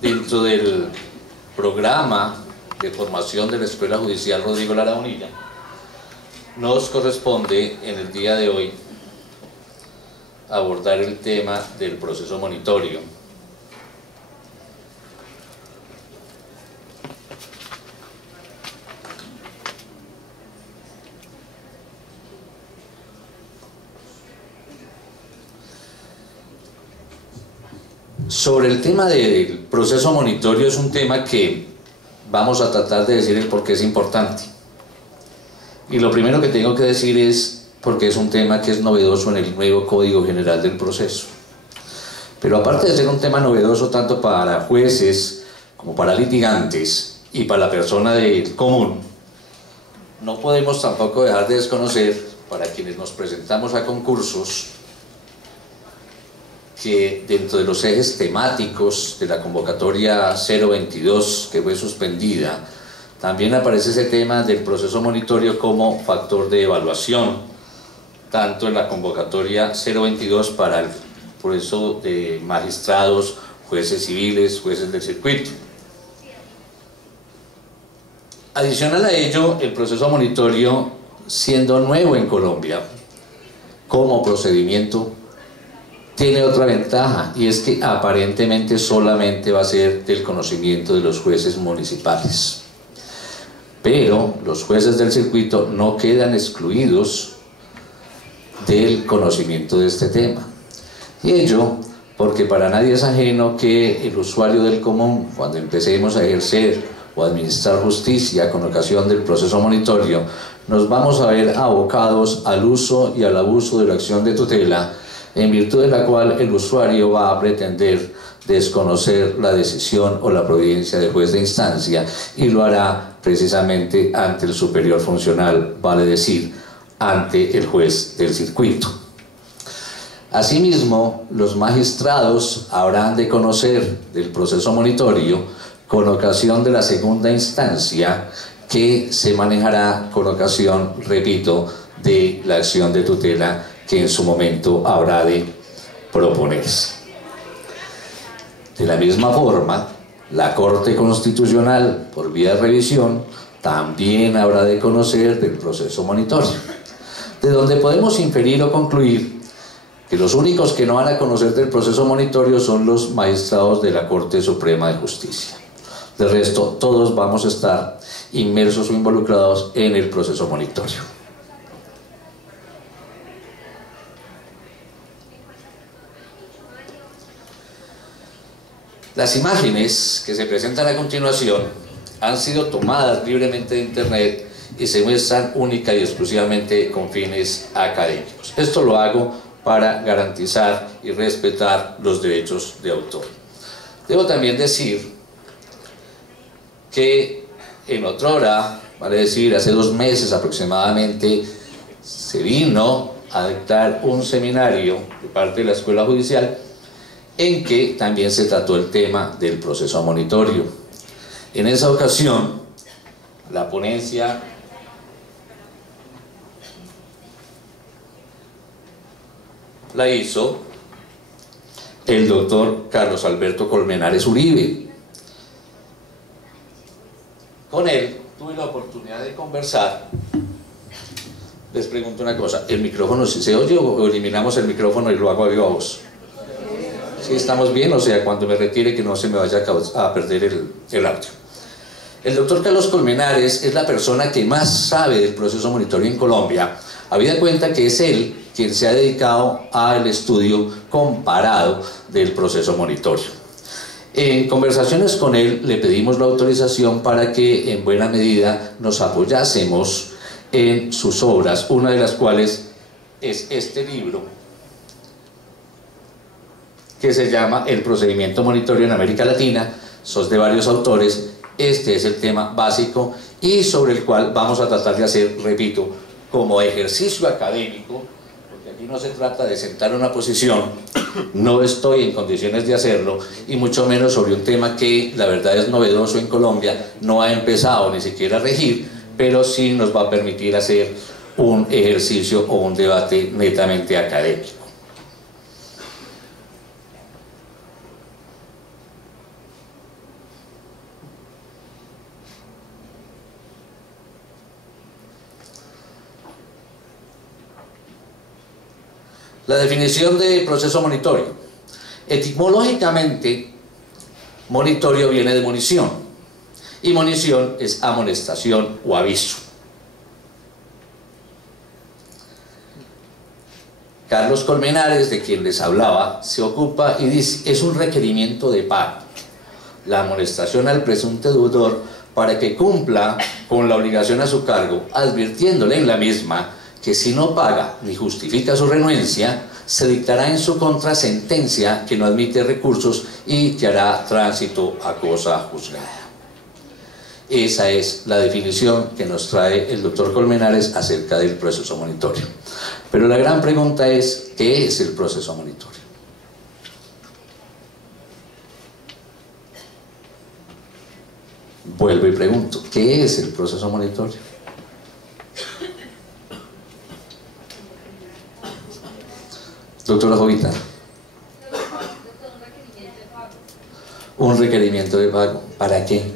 Dentro del programa de formación de la Escuela Judicial Rodrigo Lara Bonilla, nos corresponde en el día de hoy abordar el tema del proceso monitorio. Sobre el tema del proceso monitorio, es un tema que vamos a tratar de decir el por qué es importante. Y lo primero que tengo que decir es porque es un tema que es novedoso en el nuevo Código General del Proceso. Pero aparte de ser un tema novedoso tanto para jueces como para litigantes y para la persona del común, no podemos tampoco dejar de desconocer, para quienes nos presentamos a concursos, que dentro de los ejes temáticos de la convocatoria 022 que fue suspendida, también aparece ese tema del proceso monitorio como factor de evaluación, tanto en la convocatoria 022 para el proceso de magistrados, jueces civiles, jueces del circuito. Adicional a ello, el proceso monitorio, siendo nuevo en Colombia como procedimiento, tiene otra ventaja, y es que aparentemente solamente va a ser del conocimiento de los jueces municipales. Pero los jueces del circuito no quedan excluidos del conocimiento de este tema. Y ello porque para nadie es ajeno que el usuario del común, cuando empecemos a ejercer o administrar justicia con ocasión del proceso monitorio, nos vamos a ver abocados al uso y al abuso de la acción de tutela, en virtud de la cual el usuario va a pretender desconocer la decisión o la providencia del juez de instancia, y lo hará precisamente ante el superior funcional, vale decir, ante el juez del circuito. Asimismo, los magistrados habrán de conocer del proceso monitorio con ocasión de la segunda instancia, que se manejará con ocasión, repito, de la acción de tutela que en su momento habrá de proponerse. De la misma forma, la Corte Constitucional, por vía de revisión, también habrá de conocer del proceso monitorio, de donde podemos inferir o concluir que los únicos que no van a conocer del proceso monitorio son los magistrados de la Corte Suprema de Justicia. De resto, todos vamos a estar inmersos o involucrados en el proceso monitorio. Las imágenes que se presentan a continuación han sido tomadas libremente de internet y se muestran única y exclusivamente con fines académicos. Esto lo hago para garantizar y respetar los derechos de autor. Debo también decir que en otrora, vale decir, hace 2 meses aproximadamente, se vino a dictar un seminario de parte de la Escuela Judicial en que también se trató el tema del proceso monitorio. En esa ocasión, la ponencia la hizo el doctor Carlos Alberto Colmenares Uribe. Con él tuve la oportunidad de conversar. Les pregunto una cosa, ¿el micrófono se oye o eliminamos el micrófono y lo hago a viva voz? Sí, estamos bien, o sea, cuando me retire que no se me vaya a perder el audio. El doctor Carlos Colmenares es la persona que más sabe del proceso monitorio en Colombia, habida cuenta que es él quien se ha dedicado al estudio comparado del proceso monitorio. En conversaciones con él le pedimos la autorización para que en buena medida nos apoyásemos en sus obras, una de las cuales es este libro, que se llama El procedimiento monitorio en América Latina. Sos de varios autores. Este es el tema básico y sobre el cual vamos a tratar de hacer, repito, como ejercicio académico, porque aquí no se trata de sentar una posición, no estoy en condiciones de hacerlo, y mucho menos sobre un tema que la verdad es novedoso en Colombia, no ha empezado ni siquiera a regir, pero sí nos va a permitir hacer un ejercicio o un debate netamente académico. La definición de proceso monitorio. Etimológicamente, monitorio viene de munición, y munición es amonestación o aviso. Carlos Colmenares, de quien les hablaba, se ocupa y dice, es un requerimiento de pago, la amonestación al presunto deudor para que cumpla con la obligación a su cargo, advirtiéndole en la misma que si no paga ni justifica su renuencia, se dictará en su contra sentencia que no admite recursos y que hará tránsito a cosa juzgada. Esa es la definición que nos trae el doctor Colmenares acerca del proceso monitorio. Pero la gran pregunta es, ¿qué es el proceso monitorio? Vuelvo y pregunto, ¿qué es el proceso monitorio? Doctora Jovita. Un requerimiento de pago. ¿Para qué?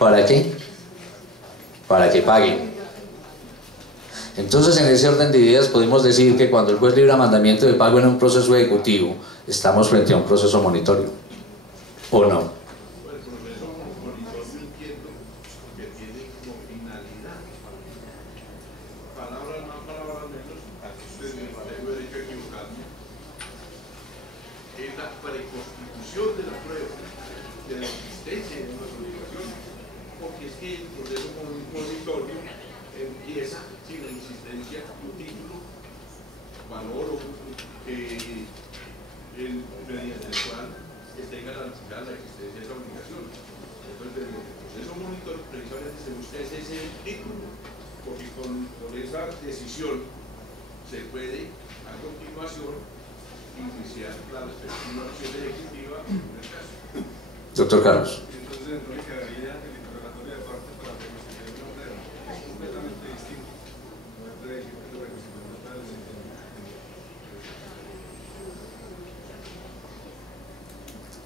¿Para qué? Para que paguen. Entonces, en ese orden de ideas podemos decir que cuando el juez libra mandamiento de pago en un proceso ejecutivo, estamos frente a un proceso monitorio, ¿o no? El proceso monitorio entiendo que tiene como finalidad, palabras más, palabras menos, aquí ustedes tengo derecho a equivocarme, es la preconstitución de la prueba, de la existencia de unas obligaciones, porque es que el proceso monitorio empieza sin la existencia de un título, valor o mediante el cual esté garantizada la existencia de esa obligación. Entonces, el proceso monitorio precisamente se busca ese título, porque con esa decisión se puede a continuación iniciar la respectiva acción ejecutiva en el caso. Doctor Carlos. Entonces, no le quedaría el interrogatorio de parte para la reconstitución de una prueba. Es completamente distinto. No es de reconstitución de una prueba.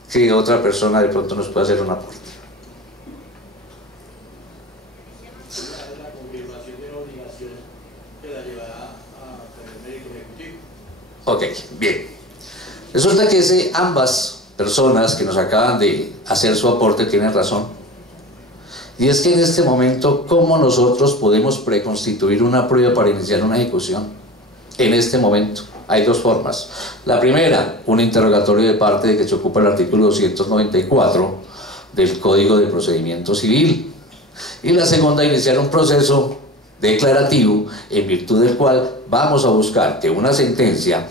Sí, otra persona de pronto nos puede hacer un aporte. La confirmación de la obligación que la llevará a tener médico ejecutivo. Ok, bien. Resulta que ambas personas que nos acaban de hacer su aporte tienen razón. Y es que en este momento, ¿cómo nosotros podemos preconstituir una prueba para iniciar una ejecución? En este momento hay dos formas. La primera, un interrogatorio de parte de que se ocupa el artículo 294 del Código de Procedimiento Civil. Y la segunda, iniciar un proceso declarativo en virtud del cual vamos a buscar que una sentencia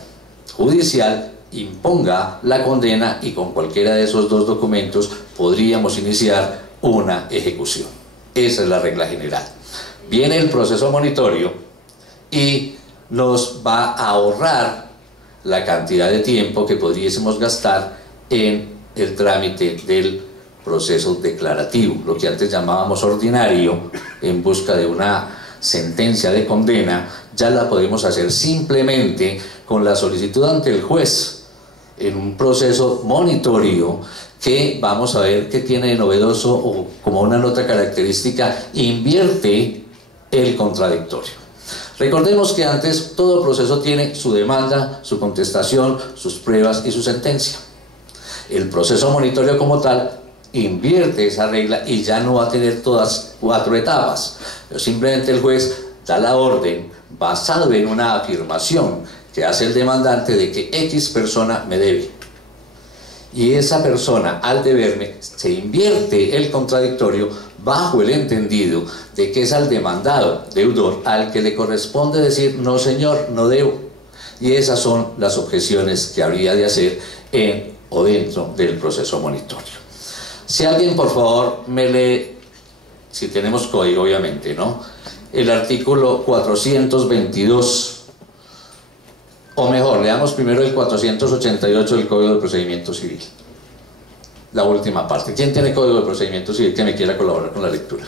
judicial imponga la condena, y con cualquiera de esos dos documentos podríamos iniciar una ejecución. Esa es la regla general. Viene el proceso monitorio y nos va a ahorrar la cantidad de tiempo que podríamos gastar en el trámite del proceso declarativo, lo que antes llamábamos ordinario, en busca de una sentencia de condena. Ya la podemos hacer simplemente con la solicitud ante el juez en un proceso monitorio que vamos a ver que tiene de novedoso, o como una nota característica, invierte el contradictorio. Recordemos que antes todo proceso tiene su demanda, su contestación, sus pruebas y su sentencia. El proceso monitorio como tal invierte esa regla y ya no va a tener todas cuatro etapas, pero simplemente el juez da la orden basado en una afirmación que hace el demandante de que X persona me debe, y esa persona, al deberme, se invierte el contradictorio bajo el entendido de que es al demandado deudor al que le corresponde decir no señor, no debo. Y esas son las objeciones que habría de hacer en o dentro del proceso monitorio. Si alguien por favor me lee, si tenemos código obviamente, ¿no?, el artículo 422, o mejor, leamos primero el 488 del Código de Procedimiento Civil, la última parte. ¿Quién tiene Código de Procedimiento Civil que me quiera colaborar con la lectura?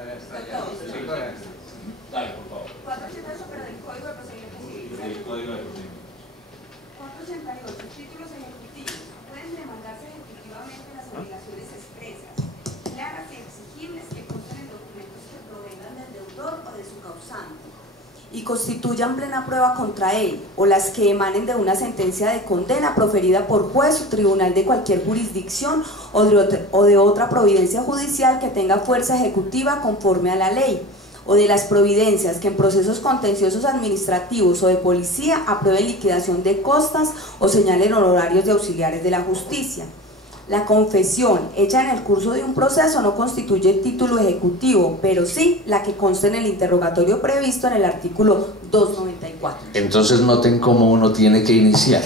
Dale, por favor. 488, pero del Código de Procedimiento Civil. El Código de Procedimiento. 488. Títulos ejecutivos. Pueden demandarse ejecutivamente las obligaciones expresas, claras y exigibles que consten en documentos que provengan del deudor o de su causante y constituyan plena prueba contra él, o las que emanen de una sentencia de condena proferida por juez o tribunal de cualquier jurisdicción o de otra providencia judicial que tenga fuerza ejecutiva conforme a la ley, o de las providencias que en procesos contenciosos administrativos o de policía aprueben liquidación de costas o señalen honorarios de auxiliares de la justicia. La confesión hecha en el curso de un proceso no constituye título ejecutivo, pero sí la que consta en el interrogatorio previsto en el artículo 294. Entonces noten cómo uno tiene que iniciar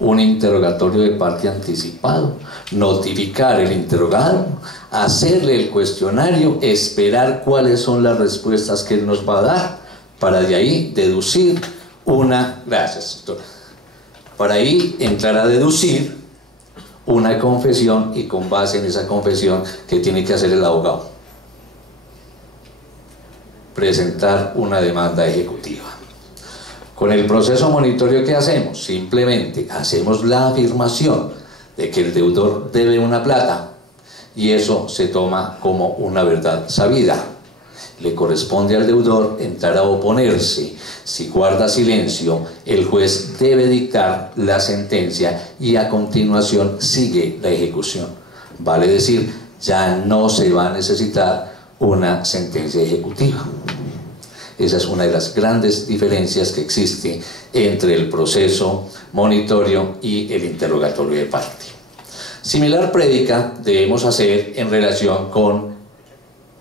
un interrogatorio de parte anticipado, notificar el interrogado, hacerle el cuestionario, esperar cuáles son las respuestas que él nos va a dar, para de ahí deducir una... Gracias, doctora. Para ahí entrar a deducir una confesión, y con base en esa confesión, ¿qué tiene que hacer el abogado? Presentar una demanda ejecutiva. Con el proceso monitorio, ¿qué hacemos? Simplemente hacemos la afirmación de que el deudor debe una plata, y eso se toma como una verdad sabida. Le corresponde al deudor entrar a oponerse. Si guarda silencio, el juez debe dictar la sentencia y a continuación sigue la ejecución. Vale decir, ya no se va a necesitar una sentencia ejecutiva. Esa es una de las grandes diferencias que existe entre el proceso monitorio y el interrogatorio de parte. Similar prédica debemos hacer en relación con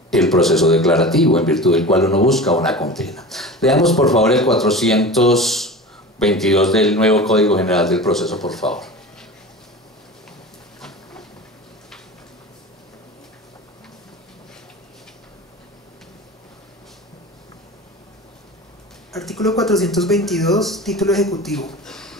el proceso declarativo, en virtud del cual uno busca una condena. Leamos por favor el 422 del nuevo Código General del Proceso, por favor. Artículo 422, título ejecutivo.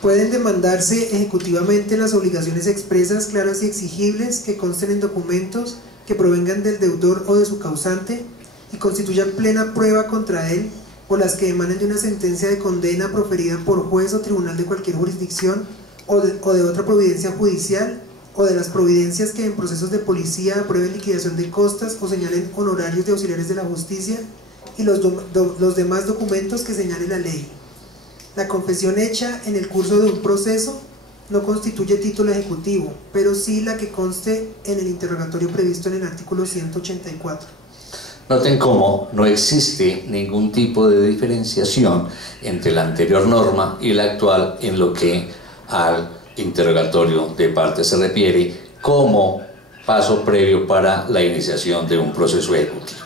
Pueden demandarse ejecutivamente las obligaciones expresas, claras y exigibles que consten en documentos que provengan del deudor o de su causante y constituyan plena prueba contra él, o las que emanen de una sentencia de condena proferida por juez o tribunal de cualquier jurisdicción o de otra providencia judicial, o de las providencias que en procesos de policía aprueben liquidación de costas o señalen honorarios de auxiliares de la justicia, y los demás documentos que señale la ley. La confesión hecha en el curso de un proceso no constituye título ejecutivo, pero sí la que conste en el interrogatorio previsto en el artículo 184. Noten cómo no existe ningún tipo de diferenciación entre la anterior norma y la actual en lo que al interrogatorio de parte se refiere como paso previo para la iniciación de un proceso ejecutivo.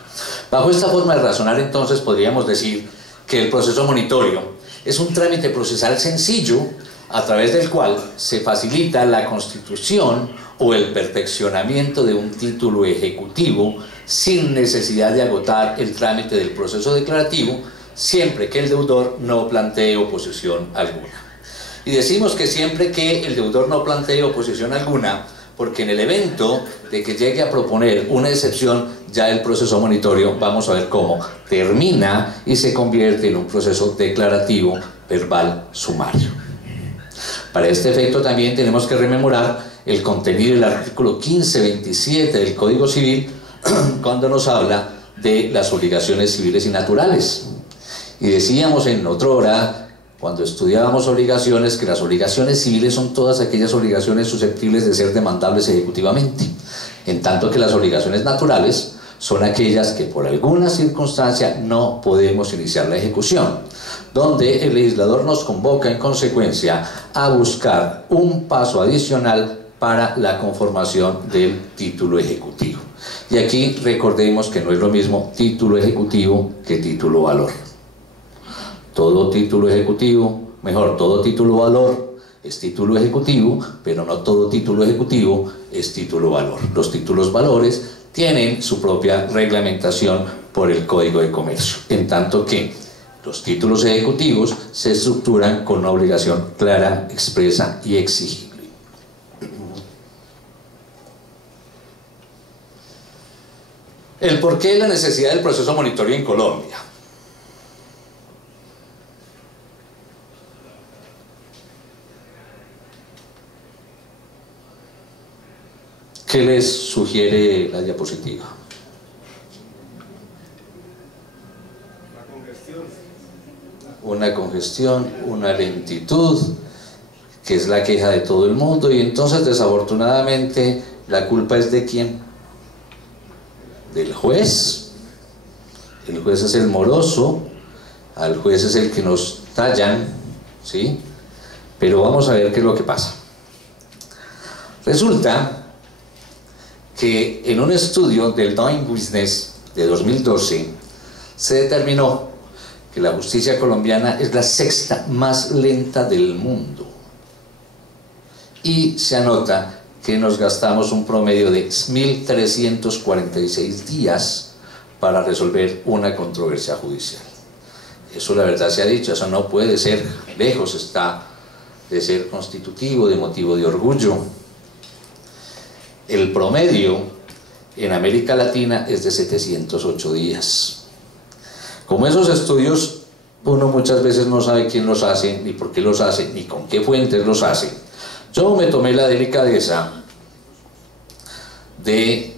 Bajo esta forma de razonar, entonces, podríamos decir que el proceso monitorio es un trámite procesal sencillo a través del cual se facilita la constitución o el perfeccionamiento de un título ejecutivo sin necesidad de agotar el trámite del proceso declarativo, siempre que el deudor no plantee oposición alguna. Y decimos que siempre que el deudor no plantee oposición alguna, porque en el evento de que llegue a proponer una excepción, ya el proceso monitorio, vamos a ver cómo, termina y se convierte en un proceso declarativo verbal sumario. Para este efecto también tenemos que rememorar el contenido del artículo 1527 del Código Civil cuando nos habla de las obligaciones civiles y naturales. Y decíamos en otra hora, cuando estudiábamos obligaciones, que las obligaciones civiles son todas aquellas obligaciones susceptibles de ser demandables ejecutivamente, en tanto que las obligaciones naturales son aquellas que por alguna circunstancia no podemos iniciar la ejecución, donde el legislador nos convoca en consecuencia a buscar un paso adicional para la conformación del título ejecutivo. Y aquí recordemos que no es lo mismo título ejecutivo que título valor. Todo título ejecutivo, todo título valor es título ejecutivo, pero no todo título ejecutivo es título valor. Los títulos valores tienen su propia reglamentación por el Código de Comercio, en tanto que los títulos ejecutivos se estructuran con una obligación clara, expresa y exigible. El porqué de la necesidad del proceso monitorio en Colombia. ¿Qué les sugiere la diapositiva? Una congestión, una lentitud, que es la queja de todo el mundo, y entonces desafortunadamente la culpa es ¿de quién? Del juez. El juez es el moroso, al juez es el que nos tallan, ¿sí? Pero vamos a ver qué es lo que pasa. Resulta que en un estudio del Doing Business de 2012 se determinó que la justicia colombiana es la sexta más lenta del mundo, y se anota que nos gastamos un promedio de 1.346 días para resolver una controversia judicial. Eso la verdad se ha dicho, eso no puede ser, lejos está de ser constitutivo, de motivo de orgullo. El promedio en América Latina es de 708 días. Como esos estudios, uno muchas veces no sabe quién los hace, ni por qué los hace, ni con qué fuentes los hace. Yo me tomé la delicadeza de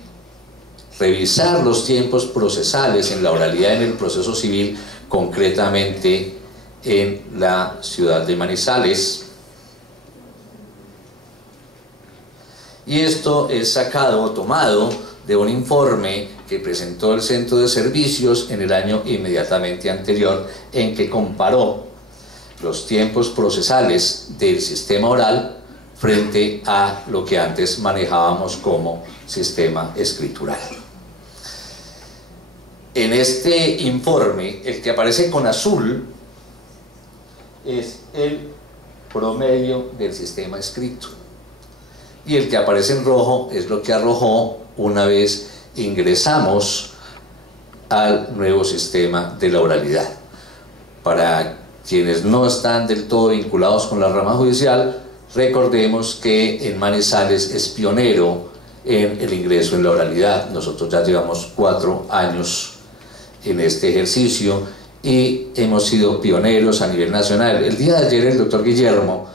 revisar los tiempos procesales en la oralidad en el proceso civil, concretamente en la ciudad de Manizales. Y esto es sacado o tomado de un informe que presentó el Centro de Servicios en el año inmediatamente anterior, en que comparó los tiempos procesales del sistema oral frente a lo que antes manejábamos como sistema escritural. En este informe, el que aparece con azul es el promedio del sistema escrito, y el que aparece en rojo es lo que arrojó una vez ingresamos al nuevo sistema de la oralidad. Para quienes no están del todo vinculados con la rama judicial, recordemos que en Manizales es pionero en el ingreso en la oralidad. Nosotros ya llevamos 4 años en este ejercicio y hemos sido pioneros a nivel nacional. El día de ayer el doctor Guillermo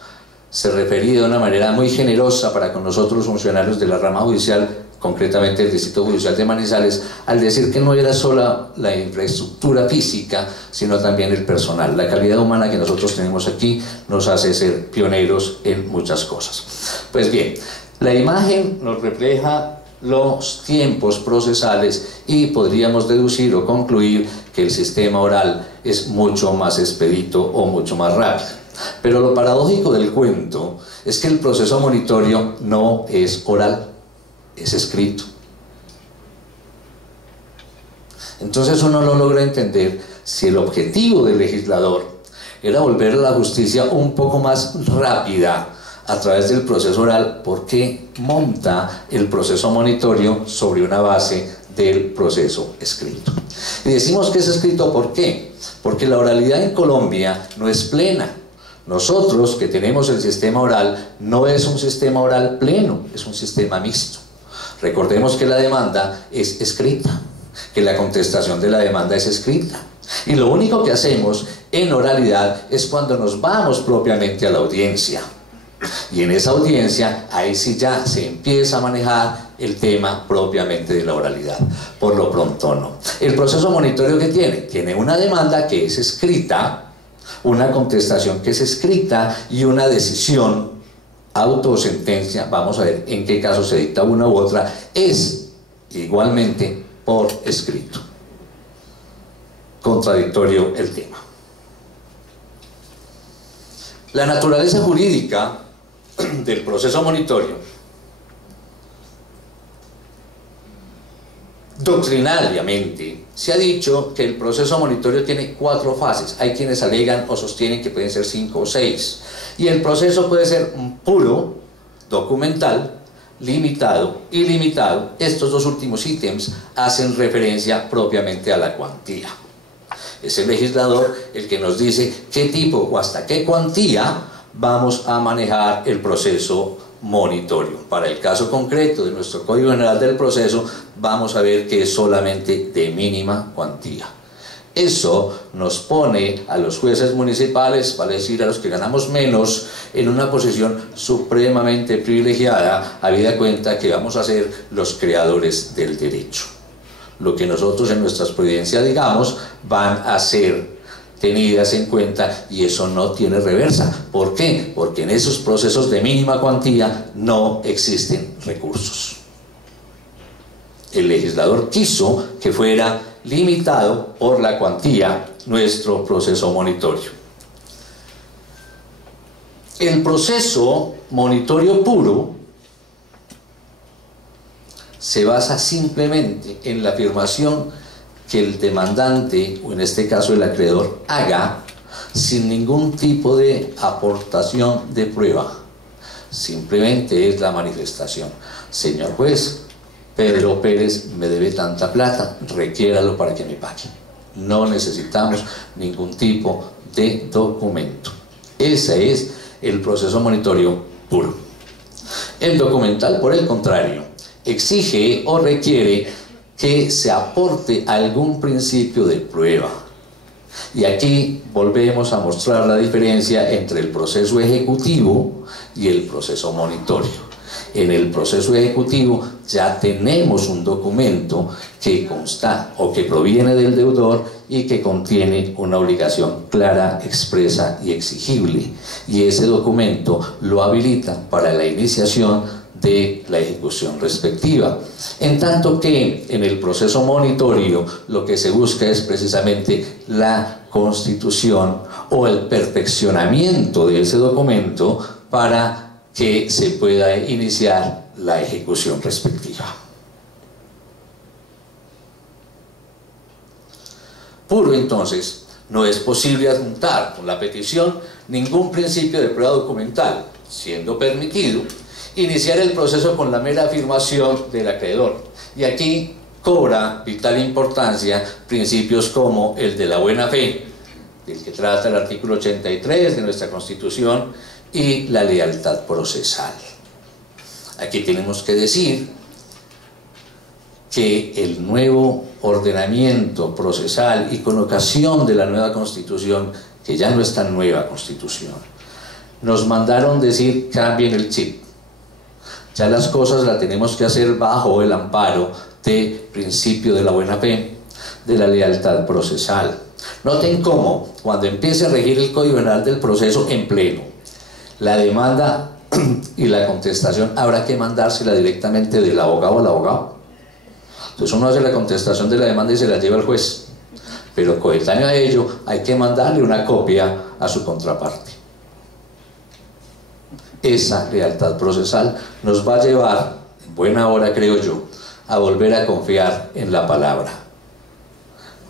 se refería de una manera muy generosa para con nosotros los funcionarios de la rama judicial, concretamente el Distrito Judicial de Manizales, al decir que no era solo la infraestructura física, sino también el personal. La calidad humana que nosotros tenemos aquí nos hace ser pioneros en muchas cosas. Pues bien, la imagen nos refleja los tiempos procesales y podríamos deducir o concluir que el sistema oral es mucho más expedito o mucho más rápido. Pero lo paradójico del cuento es que el proceso monitorio no es oral, es escrito. Entonces uno no logra entender si el objetivo del legislador era volver a la justicia un poco más rápida a través del proceso oral, ¿por qué monta el proceso monitorio sobre una base del proceso escrito? Y decimos que es escrito, ¿por qué? Porque la oralidad en Colombia no es plena. Nosotros que tenemos el sistema oral, no es un sistema oral pleno, es un sistema mixto. Recordemos que la demanda es escrita, que la contestación de la demanda es escrita. Y lo único que hacemos en oralidad es cuando nos vamos propiamente a la audiencia. Y en esa audiencia, ahí sí ya se empieza a manejar el tema propiamente de la oralidad. Por lo pronto no. El proceso monitorio que tiene una demanda que es escrita, una contestación que es escrita y una decisión, auto o sentencia, vamos a ver en qué caso se dicta una u otra, es igualmente por escrito. Contradictorio el tema. La naturaleza jurídica del proceso monitorio, doctrinariamente, se ha dicho que el proceso monitorio tiene 4 fases. Hay quienes alegan o sostienen que pueden ser 5 o 6. Y el proceso puede ser puro, documental, limitado, ilimitado. Estos 2 últimos ítems hacen referencia propiamente a la cuantía. Es el legislador el que nos dice qué tipo o hasta qué cuantía vamos a manejar el proceso monitorio. Para el caso concreto de nuestro Código General del Proceso, vamos a ver que es solamente de mínima cuantía. Eso nos pone a los jueces municipales, vale decir a los que ganamos menos, en una posición supremamente privilegiada, habida cuenta que vamos a ser los creadores del derecho. Lo que nosotros en nuestras providencias digamos van a ser tenidas en cuenta, y eso no tiene reversa. ¿Por qué? Porque en esos procesos de mínima cuantía no existen recursos. El legislador quiso que fuera limitado por la cuantía nuestro proceso monitorio. El proceso monitorio puro se basa simplemente en la afirmación que el demandante, o en este caso el acreedor, haga sin ningún tipo de aportación de prueba. Simplemente es la manifestación: señor juez, Pedro Pérez me debe tanta plata, requiéralo para que me pague. No necesitamos ningún tipo de documento. Ese es el proceso monitorio puro. El documental, por el contrario, exige o requiere que se aporte algún principio de prueba. Y aquí volvemos a mostrar la diferencia entre el proceso ejecutivo y el proceso monitorio. En el proceso ejecutivo ya tenemos un documento que consta o que proviene del deudor y que contiene una obligación clara, expresa y exigible, y ese documento lo habilita para la iniciación de la ejecución respectiva. En tanto que en el proceso monitorio lo que se busca es precisamente la constitución o el perfeccionamiento de ese documento para que se pueda iniciar la ejecución respectiva. Puro, entonces, no es posible adjuntar con la petición ningún principio de prueba documental, siendo permitido iniciar el proceso con la mera afirmación del acreedor. Y aquí cobra vital importancia principios como el de la buena fe, del que trata el artículo 83 de nuestra Constitución, y la lealtad procesal. Aquí tenemos que decir que el nuevo ordenamiento procesal, y con ocasión de la nueva Constitución, que ya no es tan nueva Constitución, nos mandaron decir: cambien el chip. Ya las cosas las tenemos que hacer bajo el amparo del principio de la buena fe, de la lealtad procesal. Noten cómo, cuando empiece a regir el Código General del Proceso en pleno, la demanda y la contestación habrá que mandársela directamente del abogado al abogado. Entonces uno hace la contestación de la demanda y se la lleva al juez, pero coetáneo a ello hay que mandarle una copia a su contraparte. Esa lealtad procesal nos va a llevar, en buena hora creo yo, a volver a confiar en la palabra.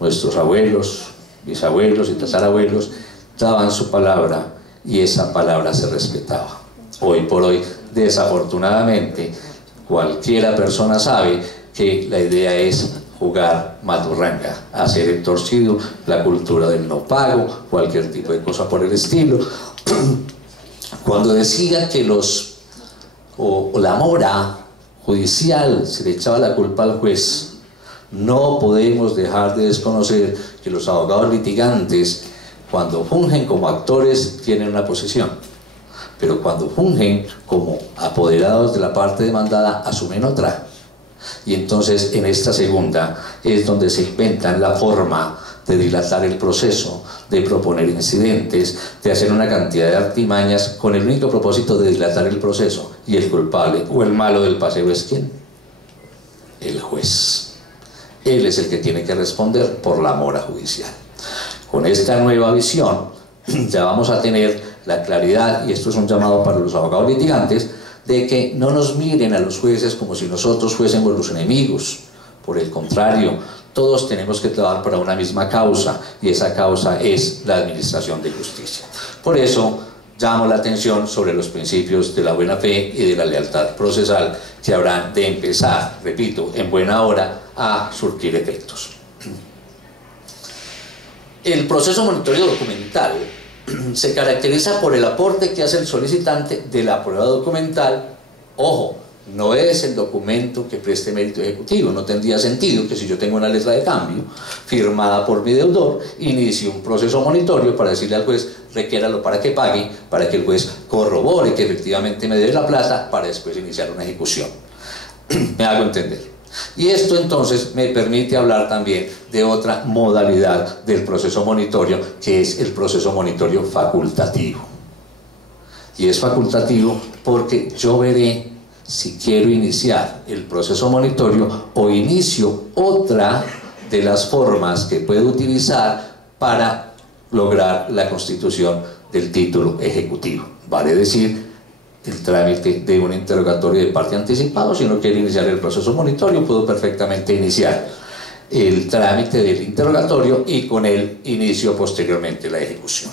Nuestros abuelos, bisabuelos y tatarabuelos daban su palabra, y esa palabra se respetaba. Hoy por hoy, desafortunadamente, cualquiera persona sabe que la idea es jugar maturranga, hacer el torcido, la cultura del no pago, cualquier tipo de cosa por el estilo. Cuando decía que la mora judicial se le echaba la culpa al juez, no podemos dejar de desconocer que los abogados litigantes, cuando fungen como actores, tienen una posición, pero cuando fungen como apoderados de la parte demandada, asumen otra. Y entonces en esta segunda es donde se inventan la forma de dilatar el proceso, de proponer incidentes, de hacer una cantidad de artimañas con el único propósito de dilatar el proceso. Y el culpable o el malo del paseo es ¿quién? El juez. Él es el que tiene que responder por la mora judicial. Con esta nueva visión ya vamos a tener la claridad, y esto es un llamado para los abogados litigantes, de que no nos miren a los jueces como si nosotros fuésemos los enemigos. Por el contrario, todos tenemos que trabajar para una misma causa, y esa causa es la administración de justicia. Por eso llamo la atención sobre los principios de la buena fe y de la lealtad procesal, que habrán de empezar, repito, en buena hora a surtir efectos. El proceso monitorio documental se caracteriza por el aporte que hace el solicitante de la prueba documental Ojo, no es el documento que preste mérito ejecutivo. No tendría sentido que si yo tengo una letra de cambio firmada por mi deudor, inicie un proceso monitorio para decirle al juez, requiéralo para que pague, para que el juez corrobore que efectivamente me debe la plata, para después iniciar una ejecución. Me hago entender. Y esto entonces me permite hablar también de otra modalidad del proceso monitorio, que es el proceso monitorio facultativo. Y es facultativo porque yo veré si quiero iniciar el proceso monitorio o inicio otra de las formas que puedo utilizar para lograr la constitución del título ejecutivo. Vale decir, el trámite de un interrogatorio de parte anticipado. Si no quiero iniciar el proceso monitorio, puedo perfectamente iniciar el trámite del interrogatorio y con él inicio posteriormente la ejecución.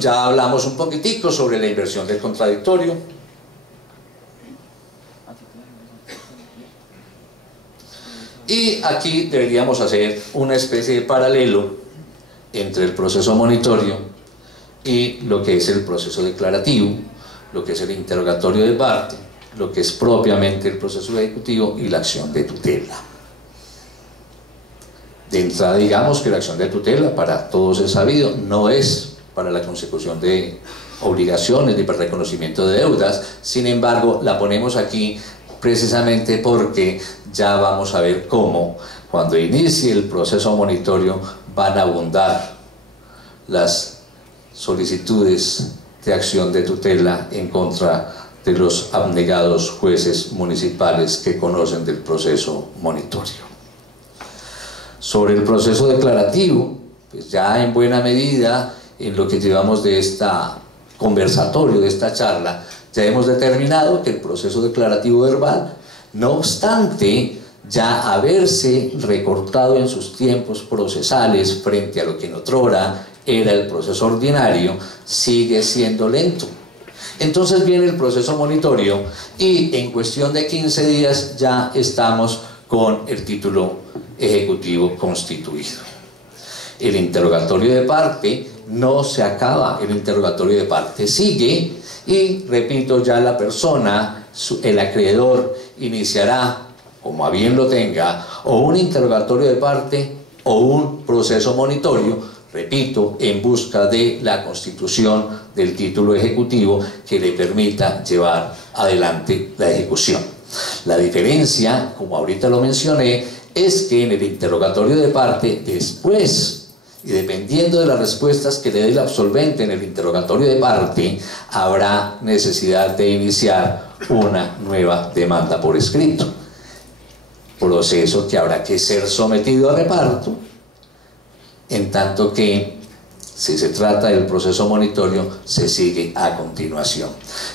Ya hablamos un poquitico sobre la inversión del contradictorio. Y aquí deberíamos hacer una especie de paralelo entre el proceso monitorio y lo que es el proceso declarativo, lo que es el interrogatorio de parte, lo que es propiamente el proceso ejecutivo y la acción de tutela. De entrada, digamos que la acción de tutela, para todos es sabido, no es para la consecución de obligaciones, de reconocimiento de deudas. Sin embargo, la ponemos aquí precisamente porque ya vamos a ver cómo, cuando inicie el proceso monitorio, van a abundar las solicitudes de acción de tutela en contra de los abnegados jueces municipales que conocen del proceso monitorio. Sobre el proceso declarativo, pues ya en buena medida, en lo que llevamos de esta conversatorio, de esta charla, ya hemos determinado que el proceso declarativo verbal, no obstante ya haberse recortado en sus tiempos procesales frente a lo que en otrora era el proceso ordinario, sigue siendo lento. Entonces viene el proceso monitorio y en cuestión de 15 días ya estamos con el título ejecutivo constituido. El interrogatorio de parte no se acaba, el interrogatorio de parte sigue y, repito, ya la persona, el acreedor, iniciará, como a bien lo tenga, o un interrogatorio de parte o un proceso monitorio, repito, en busca de la constitución del título ejecutivo que le permita llevar adelante la ejecución. La diferencia, como ahorita lo mencioné, es que en el interrogatorio de parte, después, y dependiendo de las respuestas que le dé el absolvente en el interrogatorio de parte, habrá necesidad de iniciar una nueva demanda por escrito. Proceso que habrá que ser sometido a reparto, en tanto que, si se trata del proceso monitorio, se sigue a continuación.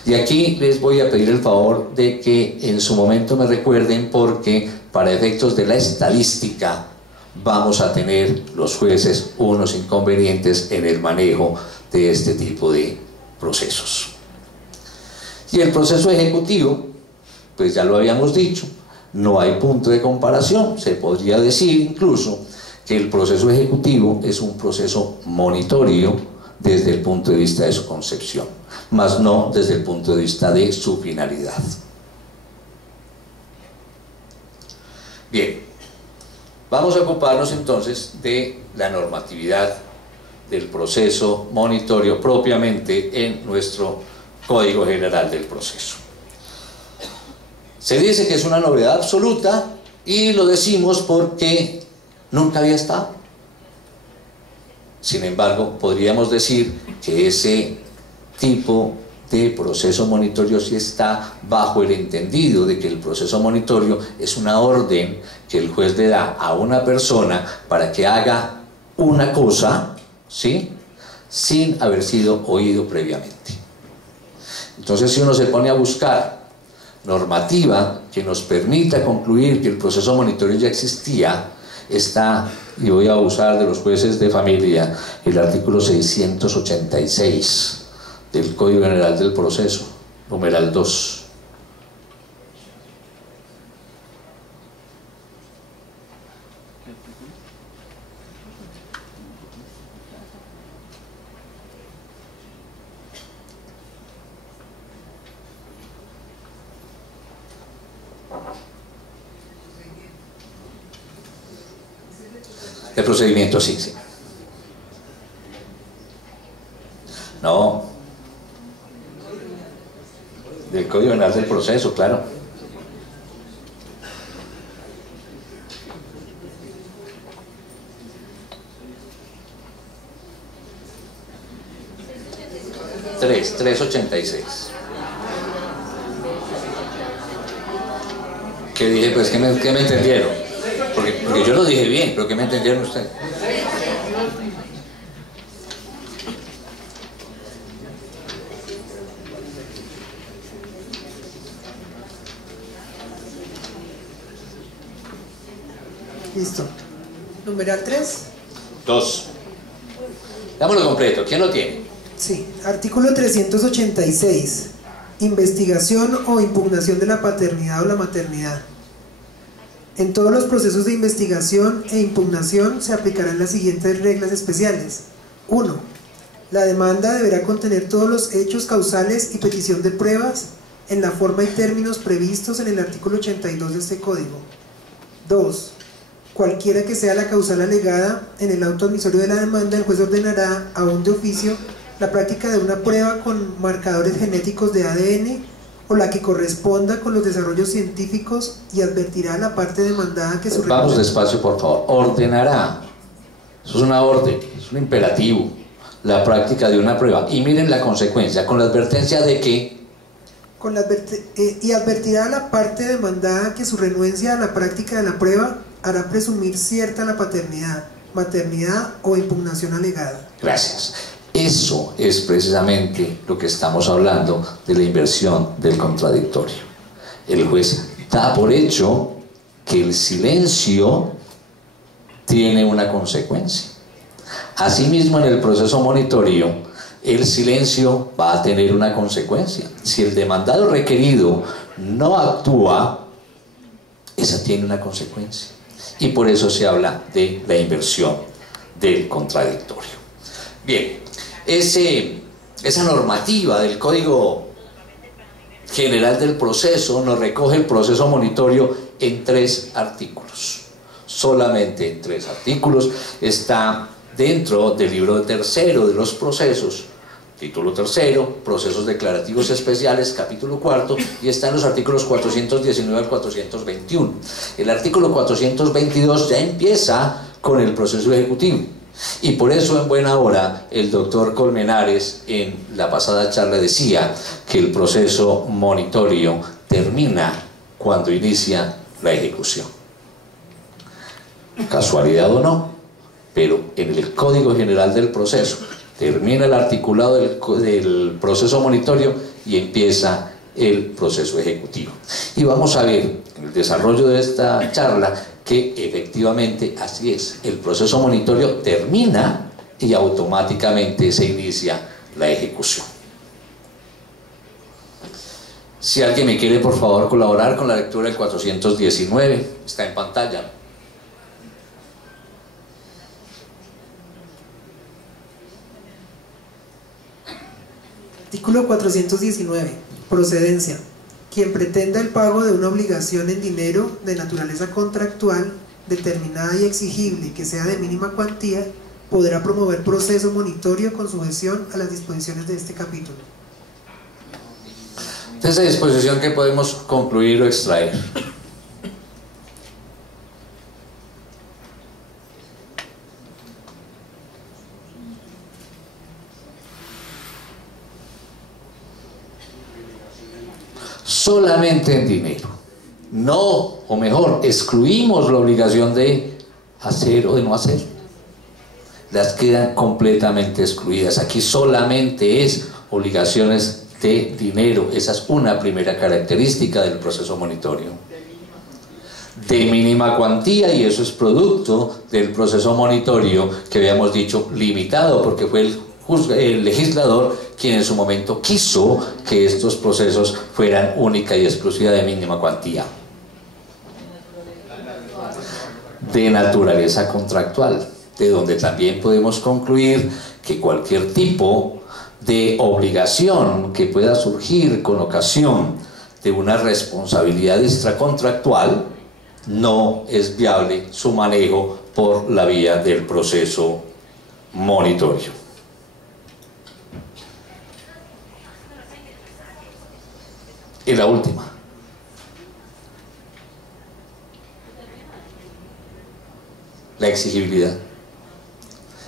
Y aquí les voy a pedir el favor de que en su momento me recuerden, porque para efectos de la estadística vamos a tener los jueces unos inconvenientes en el manejo de este tipo de procesos. Y el proceso ejecutivo, pues ya lo habíamos dicho, no hay punto de comparación. Se podría decir incluso que el proceso ejecutivo es un proceso monitorio desde el punto de vista de su concepción, mas no desde el punto de vista de su finalidad. Bien, vamos a ocuparnos entonces de la normatividad del proceso monitorio propiamente en nuestro Código General del Proceso. Se dice que es una novedad absoluta y lo decimos porque nunca había estado. Sin embargo, podríamos decir que ese tipo de proceso monitorio sí está bajo el entendido de que el proceso monitorio es una orden que el juez le da a una persona para que haga una cosa, ¿sí?, sin haber sido oído previamente. Entonces, si uno se pone a buscar normativa que nos permita concluir que el proceso monitorio ya existía, está, y voy a usar de los jueces de familia, el artículo 686 del Código General del Proceso, numeral 2. El procedimiento sí, sí. No. Del Código General del Proceso, claro. Tres, 386. ¿Qué dije? Pues, ¿qué me entendieron? Porque yo lo dije bien, pero ¿qué me entendieron ustedes? Listo. Numeral 3. 2. Dámoslo completo. ¿Quién lo tiene? Sí. Artículo 386. Investigación o impugnación de la paternidad o la maternidad. En todos los procesos de investigación e impugnación se aplicarán las siguientes reglas especiales. 1. La demanda deberá contener todos los hechos causales y petición de pruebas en la forma y términos previstos en el artículo 82 de este Código. 2. Cualquiera que sea la causal alegada en el auto admisorio de la demanda, el juez ordenará, aún de oficio, la práctica de una prueba con marcadores genéticos de ADN o la que corresponda con los desarrollos científicos y advertirá a la parte demandada que su... Vamos despacio, por favor. Ordenará. Eso es una orden, es un imperativo. La práctica de una prueba. Y miren la consecuencia, con la advertencia de que... y advertirá a la parte demandada que su renuencia a la práctica de la prueba hará presumir cierta la paternidad, maternidad o impugnación alegada. Gracias. Eso es precisamente lo que estamos hablando de la inversión del contradictorio. El juez da por hecho que el silencio tiene una consecuencia. Asimismo, en el proceso monitorio, el silencio va a tener una consecuencia. Si el demandado requerido no actúa, esa tiene una consecuencia. Y por eso se habla de la inversión del contradictorio. Bien, esa normativa del Código General del Proceso nos recoge el proceso monitorio en 3 artículos. Solamente en 3 artículos. Está dentro del libro tercero de los procesos, título 3, procesos declarativos especiales, capítulo 4, y está en los artículos 419 al 421. El artículo 422 ya empieza con el proceso ejecutivo, y por eso en buena hora el doctor Colmenares en la pasada charla decía que el proceso monitorio termina cuando inicia la ejecución. Casualidad o no, pero en el Código General del Proceso termina el articulado del proceso monitorio y empieza el proceso ejecutivo. Y vamos a ver en el desarrollo de esta charla que efectivamente así es. El proceso monitorio termina y automáticamente se inicia la ejecución. Si alguien me quiere por favor colaborar con la lectura del 419, está en pantalla. Artículo 419. Procedencia. Quien pretenda el pago de una obligación en dinero de naturaleza contractual, determinada y exigible, que sea de mínima cuantía, podrá promover proceso monitorio con sujeción a las disposiciones de este capítulo. De esa disposición que podemos concluir o extraer. Solamente en dinero. No, o mejor, excluimos la obligación de hacer o de no hacer. Las quedan completamente excluidas. Aquí solamente es obligaciones de dinero. Esa es una primera característica del proceso monitorio. De mínima cuantía, y eso es producto del proceso monitorio que habíamos dicho limitado, porque fue el legislador quien en su momento quiso que estos procesos fueran única y exclusiva de mínima cuantía. De naturaleza contractual, de donde también podemos concluir que cualquier tipo de obligación que pueda surgir con ocasión de una responsabilidad extracontractual no es viable su manejo por la vía del proceso monitorio. Y la última. La exigibilidad.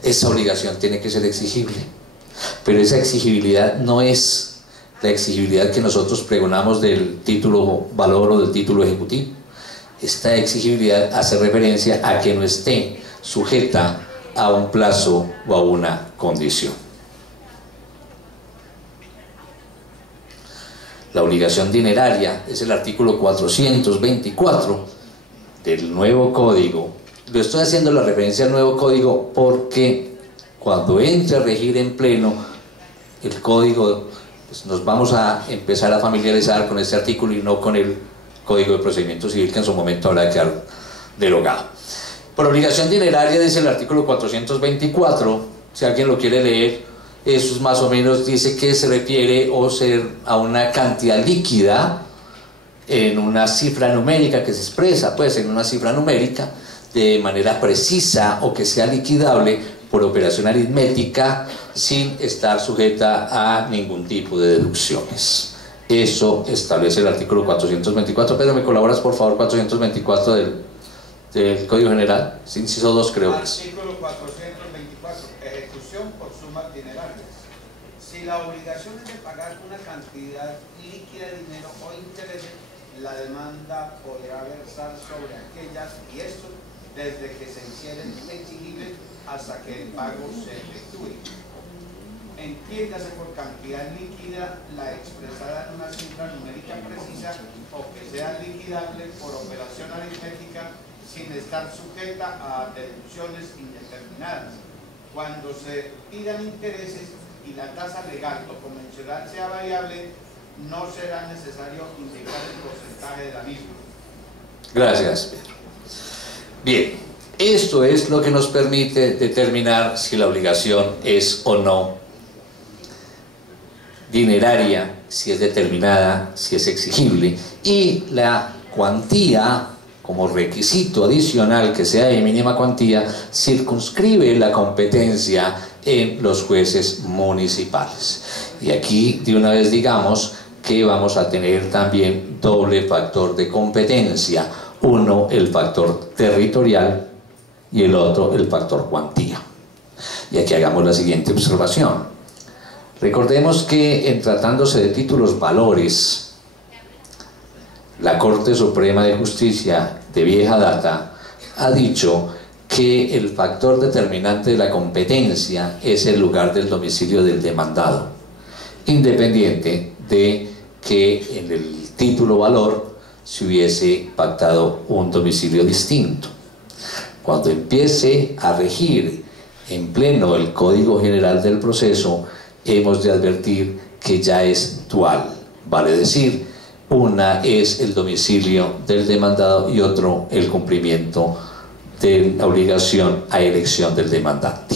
Esa obligación tiene que ser exigible, pero esa exigibilidad no es la exigibilidad que nosotros pregonamos del título valor o del título ejecutivo. Esta exigibilidad hace referencia a que no esté sujeta a un plazo o a una condición. La obligación dineraria es el artículo 424 del nuevo código. Lo estoy haciendo la referencia al nuevo código porque cuando entre a regir en pleno el código, pues nos vamos a empezar a familiarizar con este artículo y no con el Código de Procedimiento Civil, que en su momento habrá de quedar derogado. Por obligación dineraria dice el artículo 424, si alguien lo quiere leer, eso más o menos dice que se refiere a una cantidad líquida en una cifra numérica que se expresa pues en una cifra numérica de manera precisa o que sea liquidable por operación aritmética sin estar sujeta a ningún tipo de deducciones. Eso establece el artículo 424. Pedro, ¿me colaboras por favor? 424 del Código General, inciso 2 creo que es. Artículo 424, ejecución por sumas dinerarias. Si la obligación es de pagar una cantidad líquida de dinero o intereses, la demanda podrá versar sobre aquellas, y esto desde que se hicieran exigibles hasta que el pago se efectúe. Entiéndase por cantidad líquida la expresada en una cifra numérica precisa o que sea liquidable por operación aritmética sin estar sujeta a deducciones indeterminadas. Cuando se pidan intereses y la tasa legal o convencional sea variable, no será necesario indicar el porcentaje de la misma. Gracias, Pedro. Bien, esto es lo que nos permite determinar si la obligación es o no dineraria, si es determinada, si es exigible, y la cuantía como requisito adicional que sea de mínima cuantía circunscribe la competencia en los jueces municipales. Y aquí de una vez digamos que vamos a tener también doble factor de competencia, uno el factor territorial y el otro el factor cuantía. Y aquí hagamos la siguiente observación. Recordemos que en tratándose de títulos valores, la Corte Suprema de Justicia de vieja data ha dicho que el factor determinante de la competencia es el lugar del domicilio del demandado, independiente de que en el título valor se hubiese pactado un domicilio distinto. Cuando empiece a regir en pleno el Código General del Proceso, hemos de advertir que ya es dual, vale decir, una es el domicilio del demandado y otro el cumplimiento de la obligación a elección del demandante.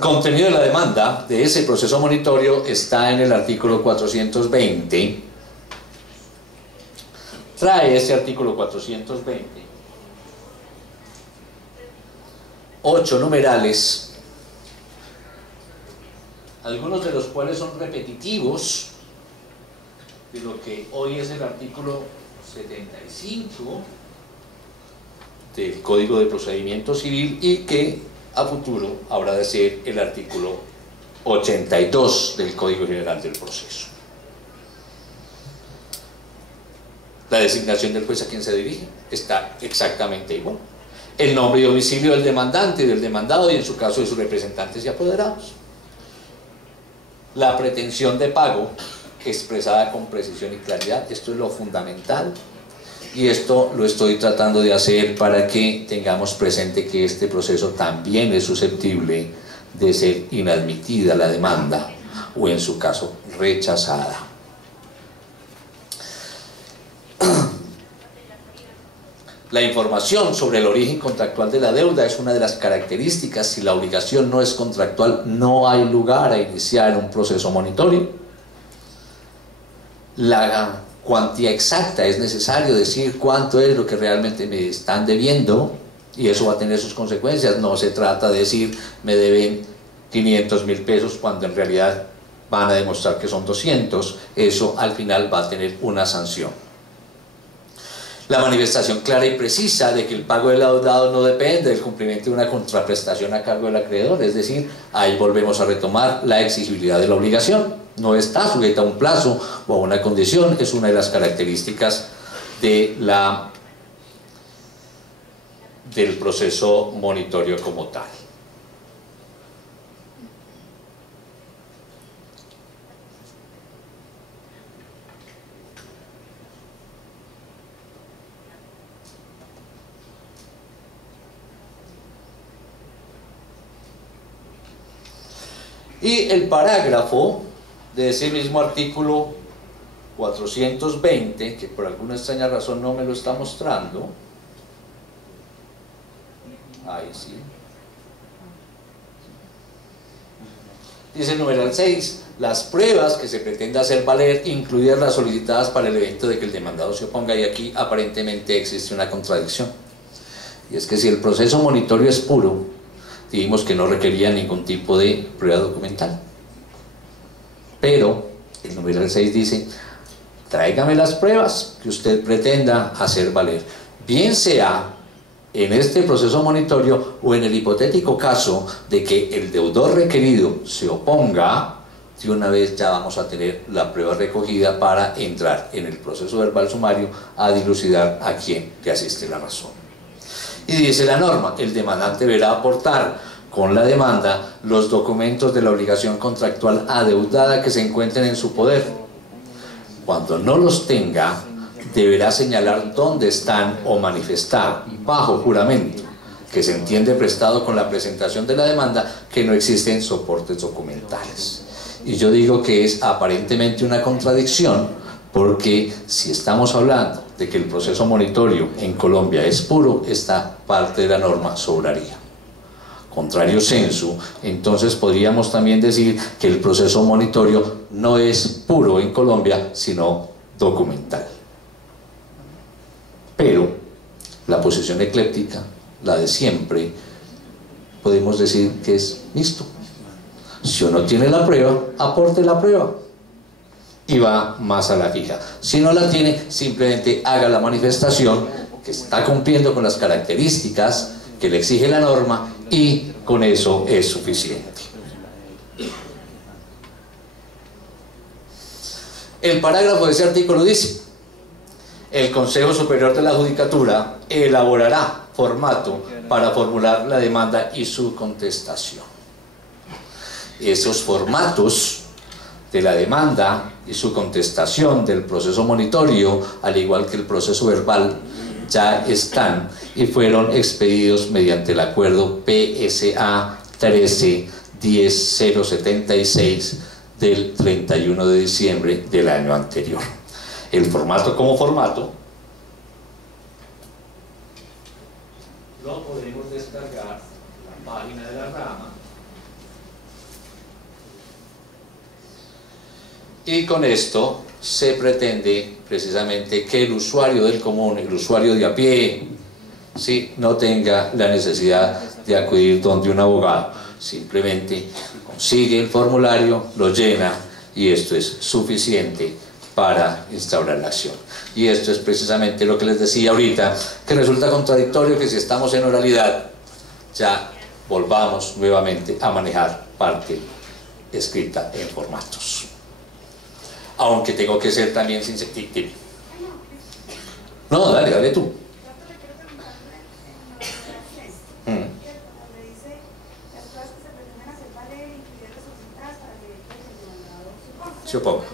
Contenido de la demanda de ese proceso monitorio está en el artículo 420. Trae ese artículo 420 8 numerales, algunos de los cuales son repetitivos de lo que hoy es el artículo 75 del Código de Procedimiento Civil y que a futuro habrá de ser el artículo 82 del Código General del Proceso. La designación del juez a quien se dirige está exactamente igual. El nombre y domicilio del demandante y del demandado y en su caso de sus representantes y apoderados. La pretensión de pago expresada con precisión y claridad, esto es lo fundamental y esto lo estoy tratando de hacer para que tengamos presente que este proceso también es susceptible de ser inadmitida la demanda o en su caso rechazada. La información sobre el origen contractual de la deuda es una de las características. Si la obligación no es contractual, no hay lugar a iniciar un proceso monitorio. la cuantía exacta, es necesario decir cuánto es lo que realmente me están debiendo, y eso va a tener sus consecuencias. No se trata de decir me deben 500.000 pesos cuando en realidad van a demostrar que son 200, eso al final va a tener una sanción. La manifestación clara y precisa de que el pago del adeudado no depende del cumplimiento de una contraprestación a cargo del acreedor, es decir, ahí volvemos a retomar la exigibilidad de la obligación, no está sujeta a un plazo o a una condición, es una de las características de del proceso monitorio como tal. Y el parágrafo de ese mismo artículo 420, que por alguna extraña razón no me lo está mostrando, ahí sí, dice el numeral 6, las pruebas que se pretende hacer valer, incluidas las solicitadas para el evento de que el demandado se oponga, y aquí aparentemente existe una contradicción, y es que si el proceso monitorio es puro, dijimos que no requería ningún tipo de prueba documental, pero el numeral 6 dice, tráigame las pruebas que usted pretenda hacer valer, bien sea en este proceso monitorio o en el hipotético caso de que el deudor requerido se oponga. De una vez ya vamos a tener la prueba recogida para entrar en el proceso verbal sumario a dilucidar a quién le asiste la razón. Y dice la norma, el demandante deberá aportar con la demanda los documentos de la obligación contractual adeudada que se encuentren en su poder. Cuando no los tenga, deberá señalar dónde están o manifestar, bajo juramento, que se entiende prestado con la presentación de la demanda, que no existen soportes documentales. Y yo digo que es aparentemente una contradicción, porque si estamos hablando de que el proceso monitorio en Colombia es puro, esta parte de la norma sobraría. Contrario sensu, entonces podríamos también decir que el proceso monitorio no es puro en Colombia, sino documental. Pero la posición ecléctica, la de siempre, podemos decir que es mixto. Si uno tiene la prueba, aporte la prueba y va más a la fija. Si no la tiene, simplemente haga la manifestación que está cumpliendo con las características que le exige la norma, y con eso es suficiente. El parágrafo de ese artículo dice: el Consejo Superior de la Judicatura elaborará formato para formular la demanda y su contestación. Esos formatos de la demanda y su contestación del proceso monitorio, al igual que el proceso verbal, ya están y fueron expedidos mediante el acuerdo PSA 13-10076 del 31 de diciembre del año anterior. El formato como formato lo podemos descargar en la página de la rama, y con esto se pretende precisamente que el usuario del común, el usuario de a pie, ¿sí?, no tenga la necesidad de acudir donde un abogado. Simplemente consigue el formulario, lo llena, y esto es suficiente para instaurar la acción. Y esto es precisamente lo que les decía ahorita, que resulta contradictorio que si estamos en oralidad ya volvamos nuevamente a manejar parte escrita en formatos. Aunque tengo que ser también susceptible. No, dale tú. Se oponga. Yo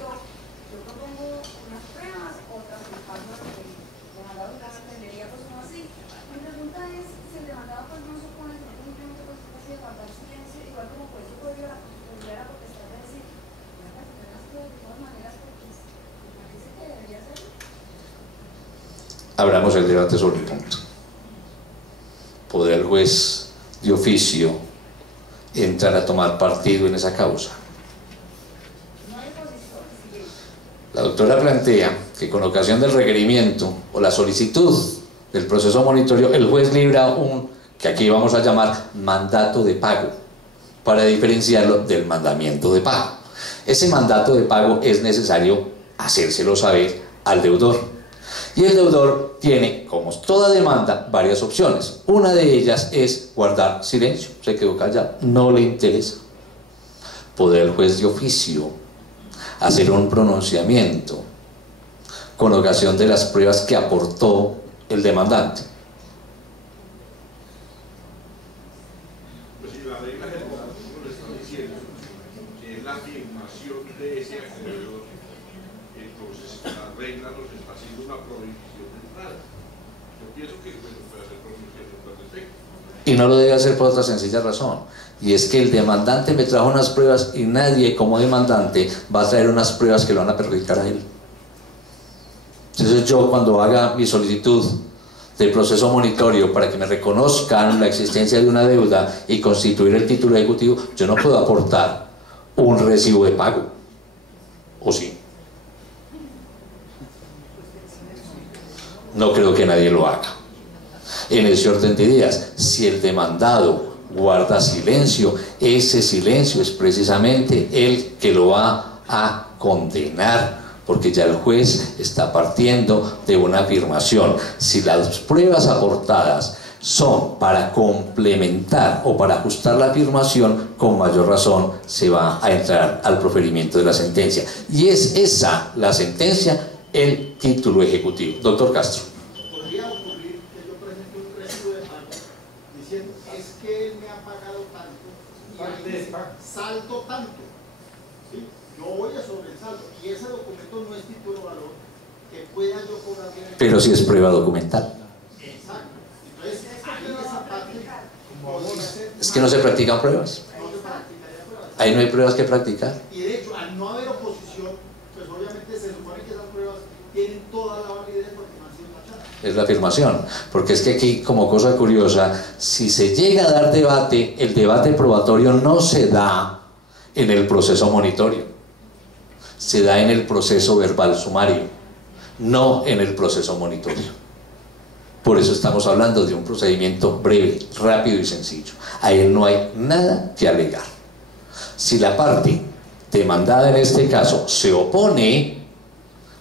propongo unas pruebas, otras en caso de que el demandado entendería pues no así. Mi pregunta es, si el demandado pues no supone que no simplemente pues una especie de guardar silencio, igual como por eso podría la potestad de decir, las personas que de todas maneras porque me parece que debería ser. Abramos el debate sobre el punto. ¿Podrá el juez de oficio entrar a tomar partido en esa causa? La doctora plantea que con ocasión del requerimiento o la solicitud del proceso monitorio, el juez libra un, que aquí vamos a llamar mandato de pago, para diferenciarlo del mandamiento de pago. Ese mandato de pago es necesario hacérselo saber al deudor. Y el deudor tiene, como toda demanda, varias opciones. Una de ellas es guardar silencio, se quedó callado, no le interesa. Poder el juez de oficio hacer un pronunciamiento con ocasión de las pruebas que aportó el demandante. Pues si la regla general, como lo está diciendo, que es la afirmación de ese acreedor, entonces la regla nos está haciendo una prohibición de entrada. Yo pienso que el juez no puede hacer pronunciamiento al respecto. Y no lo debe hacer por otra sencilla razón, y es que el demandante me trajo unas pruebas y nadie como demandante va a traer unas pruebas que lo van a perjudicar a él. Entonces yo, cuando haga mi solicitud de proceso monitorio para que me reconozcan la existencia de una deuda y constituir el título ejecutivo, yo no puedo aportar un recibo de pago, ¿o sí? No creo que nadie lo haga. En ese orden de ideas, si el demandado guarda silencio, ese silencio es precisamente el que lo va a condenar, porque ya el juez está partiendo de una afirmación. Si las pruebas aportadas son para complementar o para ajustar la afirmación, con mayor razón se va a entrar al proferimiento de la sentencia. Y es esa, la sentencia, el título ejecutivo. Doctor Castro. Podría ocurrir que yo presente un recibo de pago diciendo, es que él me ha pagado tanto y ahí saldo tanto. ¿Sí? Yo voy a sobre el saldo y ese documento no es título de valor que pueda yo cobrar bien. Pero si es prueba documental. Exacto. Entonces, ahí esa parte, podría ser Es que no se practican pruebas. no se practicaría pruebas. Ahí no hay pruebas que practicar. Y de hecho, al no haber oposición, pues obviamente se supone que esas pruebas tienen toda la validez porque no han sido tachadas. Es la afirmación, porque es que aquí, como cosa curiosa, si se llega a dar debate, el debate probatorio no se da en el proceso monitorio, se da en el proceso verbal sumario, no en el proceso monitorio. Por eso estamos hablando de un procedimiento breve, rápido y sencillo. Ahí no hay nada que alegar. Si la parte demandada en este caso se opone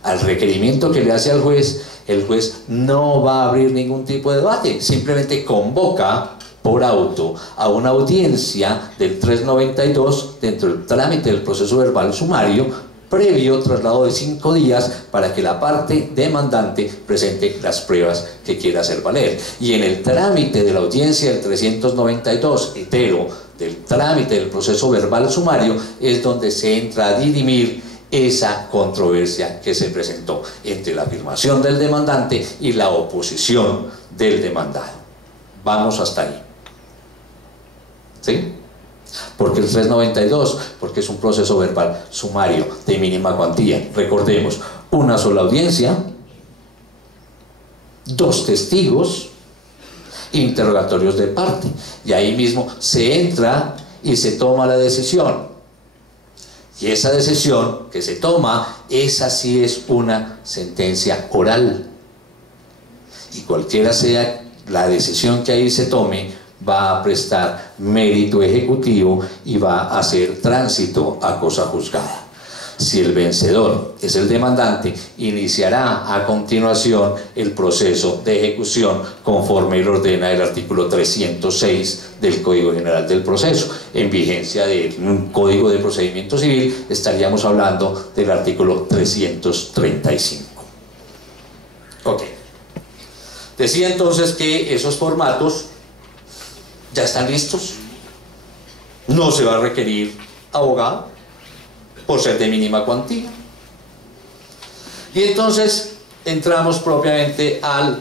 al requerimiento que le hace al juez, el juez no va a abrir ningún tipo de debate, simplemente convoca por auto a una audiencia del 392 dentro del trámite del proceso verbal sumario, previo traslado de 5 días para que la parte demandante presente las pruebas que quiera hacer valer. Y en el trámite de la audiencia del 392, hetero, del trámite del proceso verbal sumario, es donde se entra a dirimir esa controversia que se presentó entre la afirmación del demandante y la oposición del demandado. Vamos hasta ahí. ¿Sí? Porque el 392, porque es un proceso verbal sumario de mínima cuantía. Recordemos, una sola audiencia, 2 testigos, interrogatorios de parte, y ahí mismo se entra y se toma la decisión. Y esa decisión que se toma, esa sí es una sentencia oral. Y cualquiera sea la decisión que ahí se tome, va a prestar mérito ejecutivo y va a hacer tránsito a cosa juzgada. Si el vencedor es el demandante, iniciará a continuación el proceso de ejecución conforme lo ordena el artículo 306 del Código General del Proceso. En vigencia de un Código de Procedimiento Civil estaríamos hablando del artículo 335. Ok. Decía entonces que esos formatos ya están listos. No se va a requerir abogado por ser de mínima cuantía. Y entonces entramos propiamente al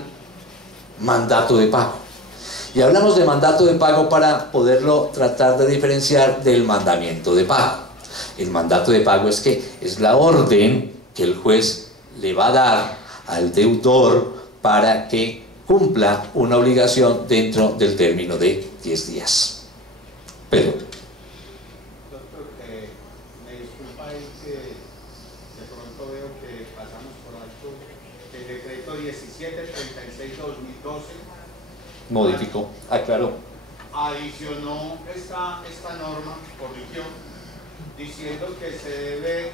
mandato de pago. Y hablamos de mandato de pago para poderlo tratar de diferenciar del mandamiento de pago. El mandato de pago es que es la orden que el juez le va a dar al deudor para que cumpla una obligación dentro del término de 10 días. Pero doctor, me disculpa ahí que de pronto veo que el decreto 1736-2012 Modificó, aclaró. adicionó esta norma, corrigió, diciendo que se debe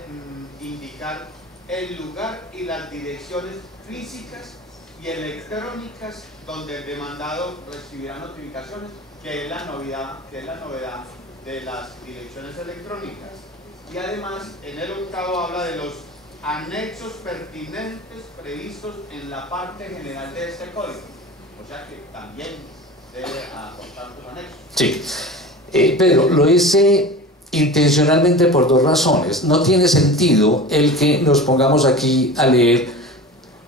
indicar el lugar y las direcciones físicas y electrónicas donde el demandado recibirá notificaciones, que es la novedad de las direcciones electrónicas. Y además, en el octavo habla de los anexos pertinentes previstos en la parte general de este código. O sea que también debe aportar los anexos. Sí, Pedro, lo hice intencionalmente por dos razones. No tiene sentido el que nos pongamos aquí a leer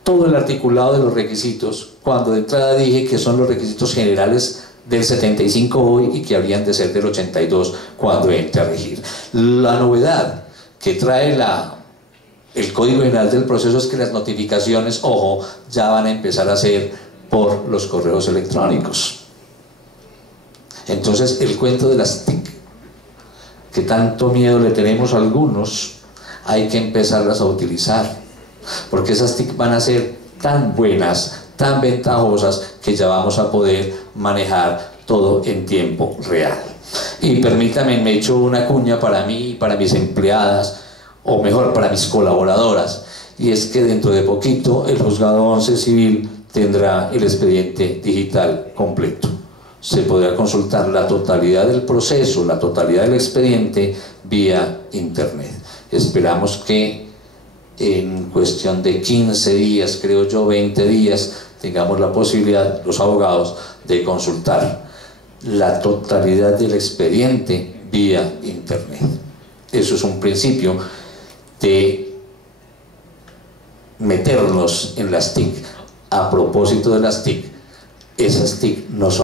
todo el articulado de los requisitos, cuando de entrada dije que son los requisitos generales del 75 hoy y que habrían de ser del 82 cuando entre a regir. La novedad que trae el Código General del Proceso es que las notificaciones, ojo, ya van a empezar a ser por los correos electrónicos. Entonces el cuento de las TIC, que tanto miedo le tenemos a algunos, hay que empezarlas a utilizar, porque esas TIC van a ser tan buenas, tan ventajosas, que ya vamos a poder manejar todo en tiempo real. Y permítame, me echo una cuña para mí y para mis empleadas, o mejor, para mis colaboradoras, y es que dentro de poquito el Juzgado 11 Civil tendrá el expediente digital completo. Se podrá consultar la totalidad del proceso, la totalidad del expediente vía internet. Esperamos que en cuestión de 15 días, creo yo, 20 días, tengamos la posibilidad, los abogados, de consultar la totalidad del expediente vía internet. Eso es un principio de meternos en las TIC. A propósito de las TIC, esas TIC no son